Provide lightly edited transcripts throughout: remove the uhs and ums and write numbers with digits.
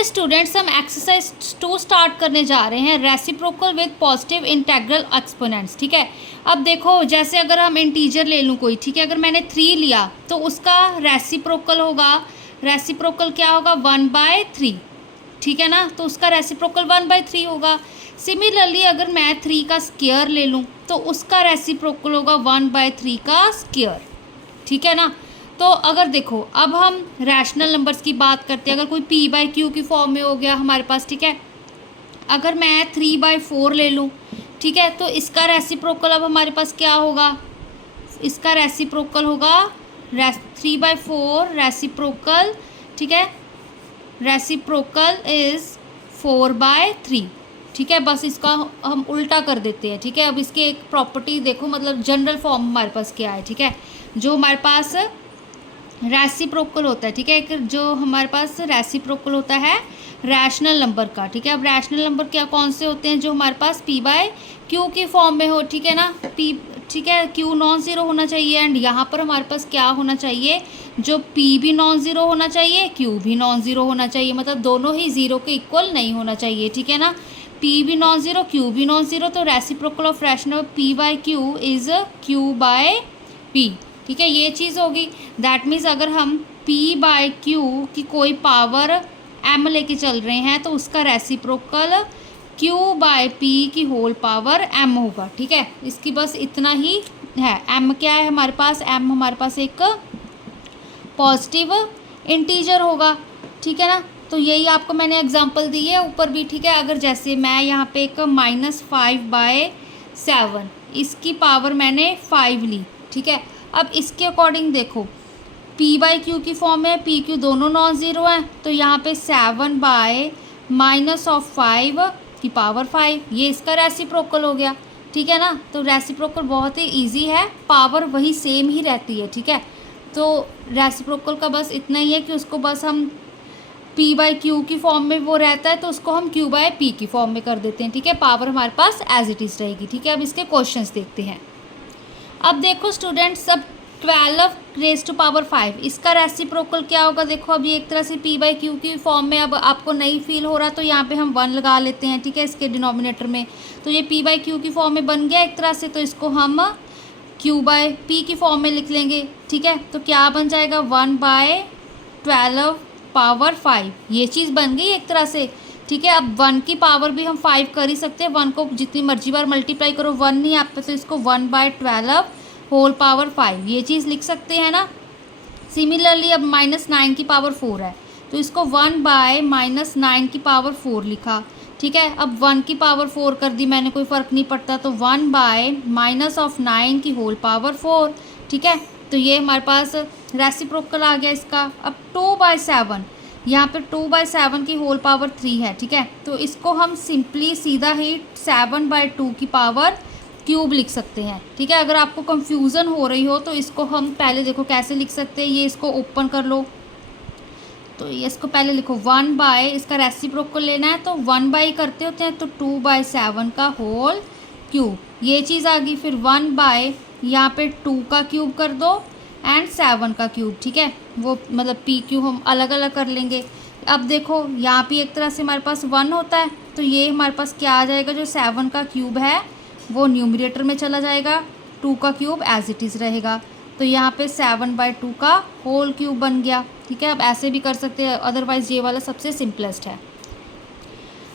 चलिए स्टूडेंट्स, हम exercise 2 start करने जा रहे हैं, reciprocal with positive integral exponents. ठीक है, अब देखो जैसे अगर हम इंटीजर ले लूँ कोई, ठीक है, अगर मैंने 3 लिया तो उसका रेसिप्रोकल होगा, रेसिप्रोकल क्या होगा 1/3। ठीक है ना, तो उसका रेसिप्रोकल 1/3 होगा। सिमिलरली अगर मैं 3 का स्क्वायर ले लूँ तो उसका रेसिप्रोकल होगा 1/3 का स्क्वायर। ठीक है ना, तो अगर देखो अब हम रैशनल नंबर्स की बात करते हैं, अगर कोई p/q की फॉर्म में हो गया हमारे पास, ठीक है, अगर मैं 3/4 ले लूँ, ठीक है, तो इसका रेसिप्रोकल अब हमारे पास क्या होगा, इसका रेसिप्रोकल होगा 3/4 रेसिप्रोकल, ठीक है, रेसिप्रोकल इज़ 4/3। ठीक है, बस इसका हम उल्टा कर देते हैं। ठीक है, अब इसकी एक प्रॉपर्टी देखो, मतलब जनरल फॉर्म हमारे पास क्या है। ठीक है, जो हमारे पास रेसिप्रोकल होता है, ठीक है, एक जो हमारे पास रेसिप्रोकल होता है रैशनल नंबर का। ठीक है, अब रैशनल नंबर क्या कौन से होते हैं, जो हमारे पास p/q की फॉर्म में हो। ठीक है ना, p, ठीक है, q नॉन ज़ीरो होना चाहिए, एंड यहाँ पर हमारे पास क्या होना चाहिए, जो p भी नॉन ज़ीरो होना चाहिए, q भी नॉन ज़ीरो होना चाहिए, मतलब दोनों ही ज़ीरो के इक्वल नहीं होना चाहिए। ठीक है ना, p भी नॉन ज़ीरो, q भी नॉन ज़ीरो, तो reciprocal of rational p/q is q/p। ठीक है, ये चीज़ होगी। दैट मीन्स अगर हम p/q की कोई पावर m लेके चल रहे हैं तो उसका रेसिप्रोकल q/p की होल पावर m होगा। ठीक है, इसकी बस इतना ही है। m क्या है हमारे पास, m हमारे पास एक पॉजिटिव इंटीजर होगा। ठीक है ना, तो यही आपको मैंने एग्जांपल दी है ऊपर भी। ठीक है, अगर जैसे मैं यहाँ पे एक -5/7 इसकी पावर मैंने 5 ली। ठीक है, अब इसके अकॉर्डिंग देखो p/q की फॉर्म में p/q दोनों नॉन ज़ीरो हैं, तो यहाँ पे 7/-5 की पावर 5, ये इसका रेसिप्रोकल हो गया। ठीक है ना, तो रेसिप्रोकल बहुत ही इजी है, पावर वही सेम ही रहती है। ठीक है, तो रेसिप्रोकल का बस इतना ही है कि उसको बस हम p/q की फॉर्म में वो रहता है तो उसको हम q/p की फॉर्म में कर देते हैं। ठीक है, पावर हमारे पास एज इट इज़ रहेगी। ठीक है, अब इसके क्वेश्चंस देखते हैं। अब देखो स्टूडेंट्स, अब 12 raised to power 5 इसका रेसिप्रोकल क्या होगा। देखो अभी एक तरह से p/q की फॉर्म में अब आपको नहीं फील हो रहा तो यहाँ पे हम 1 लगा लेते हैं। ठीक है, इसके डिनोमिनेटर में, तो ये p/q की फॉर्म में बन गया एक तरह से, तो इसको हम q/p की फॉर्म में लिख लेंगे। ठीक है, तो क्या बन जाएगा 1/12 ये चीज़ बन गई एक तरह से। ठीक है, अब 1 की पावर भी हम 5 कर ही सकते हैं, 1 को जितनी मर्जी बार मल्टीप्लाई करो 1 नहीं आता, तो इसको 1/12 होल पावर 5 ये चीज़ लिख सकते हैं ना। सिमिलरली अब -9 की पावर 4 है, तो इसको 1/-9 की पावर 4 लिखा। ठीक है, अब 1 की पावर 4 कर दी मैंने, कोई फ़र्क नहीं पड़ता, तो 1/-9 की होल पावर 4। ठीक है, तो ये हमारे पास रेसिप्रोकल आ गया इसका। अब 2/7, यहाँ पे 2/7 की होल पावर 3 है। ठीक है, तो इसको हम सिंपली सीधा ही 7/2 की पावर क्यूब लिख सकते हैं। ठीक है, अगर आपको कंफ्यूजन हो रही हो तो इसको हम पहले देखो कैसे लिख सकते हैं, ये इसको ओपन कर लो, तो ये इसको पहले लिखो 1/, इसका रेसिप्रोकल लेना है तो 1/, करते होते हैं तो 2/7 का होल क्यूब, ये चीज़ आ गई। फिर 1/, यहाँ पे 2 का क्यूब कर दो एंड 7 का क्यूब। ठीक है, वो मतलब p/q हम अलग अलग कर लेंगे। अब देखो यहाँ पे एक तरह से हमारे पास 1 होता है, तो ये हमारे पास क्या आ जाएगा, जो 7 का क्यूब है वो न्यूमरेटर में चला जाएगा, 2 का क्यूब एज इट इज़ रहेगा, तो यहाँ पे 7/2 का होल क्यूब बन गया। ठीक है, अब ऐसे भी कर सकते हैं, अदरवाइज़ ये वाला सबसे सिंपलेस्ट है।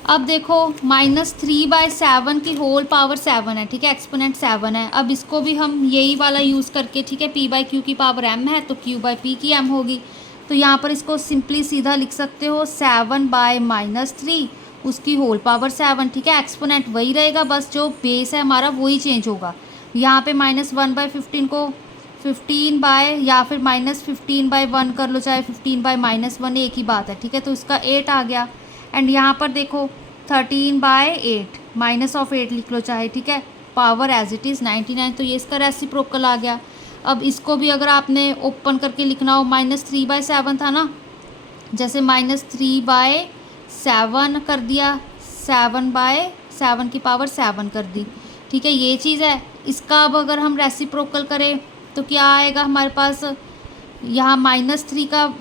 अब देखो -3/7 की होल पावर 7 है। ठीक है, एक्सपोनेंट 7 है। अब इसको भी हम यही वाला यूज़ करके, ठीक है, p/q की पावर m है तो q/p की m होगी, तो यहाँ पर इसको सिंपली सीधा लिख सकते हो 7/-3 उसकी होल पावर 7। ठीक है, एक्सपोनेंट वही रहेगा, बस जो बेस है हमारा वही चेंज होगा। यहाँ पे -1/15 को 15 या फिर -15/1 कर लो, चाहे 15/-1 एक ही बात है। ठीक है, तो इसका 8 आ गया, एंड यहाँ पर देखो 13/8 -8 लिख लो चाहे। ठीक है, पावर एज इट इज़ 99, तो ये इसका रेसिप्रोकल आ गया। अब इसको भी अगर आपने ओपन करके लिखना हो, -3/7 था ना, जैसे -3/7 कर दिया, 7/7 की पावर 7 कर दी। ठीक है, ये चीज़ है। इसका अब अगर हम रेसिप्रोकल करें तो क्या आएगा हमारे पास, यहाँ -3 का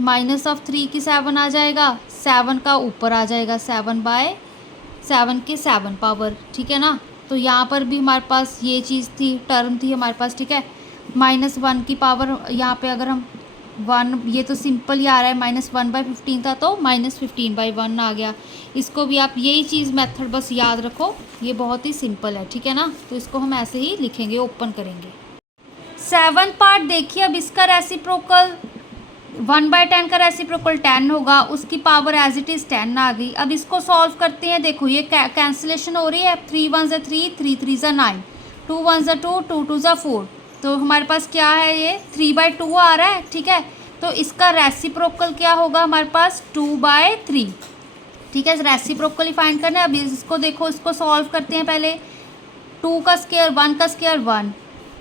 माइनस ऑफ 3 की 7 आ जाएगा, 7 का ऊपर आ जाएगा 7/7 के 7 पावर, ठीक है ना। तो यहाँ पर भी हमारे पास ये चीज़ थी, टर्म थी हमारे पास, ठीक है। -1 की पावर यहाँ पे अगर हम 1, ये तो सिंपल ही आ रहा है, -1/15 था तो -15/1 आ गया। इसको भी आप यही चीज़ मेथड बस याद रखो, ये बहुत ही सिंपल है, ठीक है ना। तो इसको हम ऐसे ही लिखेंगे, ओपन करेंगे। 7 पार्ट देखिए, अब इसका रेसिप्रोकल 1/10 का रेसिप्रोकल 10 होगा, उसकी पावर एज इट इज़ 10 आ गई। अब इसको सॉल्व करते हैं। देखो ये कैंसिलेशन हो रही है, 3 1 ज़ा 3, 3 3 ज़ा 9, 2 1 ज़ा 2, 2 2 ज़ा 4। तो हमारे पास क्या है, ये 3/2 आ रहा है, ठीक है। तो इसका रेसिप्रोकल क्या होगा हमारे पास, 2/3, ठीक है। रेसिप्रोकल ही फाइंड करना है। अब इसको देखो, इसको सॉल्व करते हैं पहले। 2 का स्क्वायर 1 का स्क्वायर 1,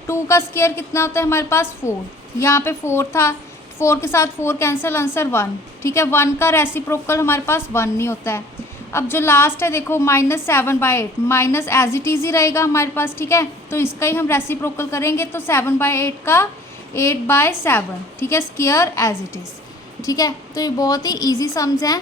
2 का स्क्वायर कितना होता है हमारे पास 4, यहाँ पे 4 था, 4 के साथ 4 कैंसिल, आंसर 1, ठीक है। 1 का रेसिप्रोकल हमारे पास 1 नहीं होता है। अब जो लास्ट है देखो, -7/8, माइनस एज इट इज़ ही रहेगा हमारे पास, ठीक है। तो इसका ही हम रेसिप्रोकल करेंगे, तो 7/8 का 8/7, ठीक है, स्क्वायर एज इट इज़, ठीक है। तो ये बहुत ही ईजी सम्स हैं।